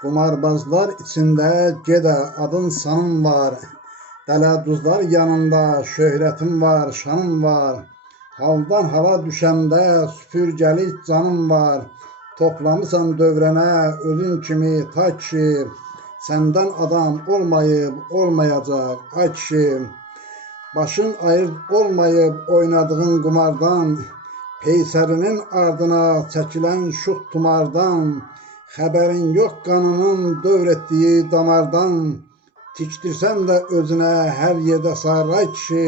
Qumarbazlar içində gedə adın sanın var. Dələduzlar yanında şöhrətin var, şanın var. Haldan hala düşəndə süpürgəlik canın var. Toplamısan dövrənə özün kimi ta kişi. Səndən adam olmayıb, olmayacaq ay kişi. Başın ayırd olmayıb oynadığın qumardan, peysərinin ardına çəkilən şux tumardan, xəbərin yox qanının dövr etdiyi damardan, tikdirsən də özünə hər yerdə sarray kişi,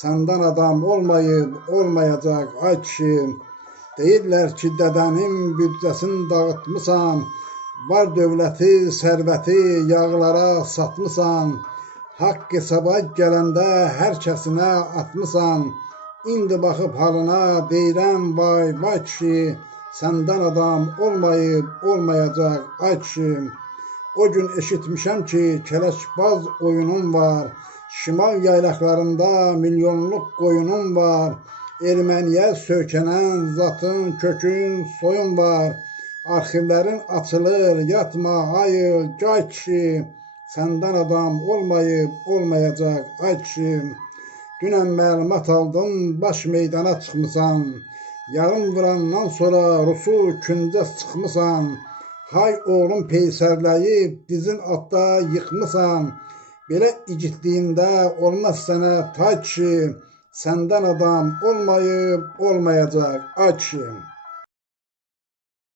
səndən adam olmayıb, olmayacaq ay kişi. Deyirlər ki, dədənin büdcəsini dağıtmısan, var dövləti, sərvəti yağlara satmısan, haqq hesaba gələndə hər kəsinə atmısan, indi baxıb halına deyirəm vay vay kişi, səndən adam olmayıb, olmayacaq ay kişi. O gün eşitmişəm ki, kələşbaz oyunun var, şimal yaylaqlarında milyonluq qoyunun var, erməniyə söykənən zatın, kökün, soyun var, arxivlərin açılır, yatma, ayıl, gay kişi, səndən adam olmayıb, olmayacaq ay kişi. Dünən məlumat aldım, baş meydana çıxmısan, yarım vurandan sonra Rusu küncə çıxmısan, hay oğlum peysərləyib dizin altda yıxmısan, belə igidliyində olmaz sənə tay kişi, səndən adam olmayıb, olmayacaq ay kişi.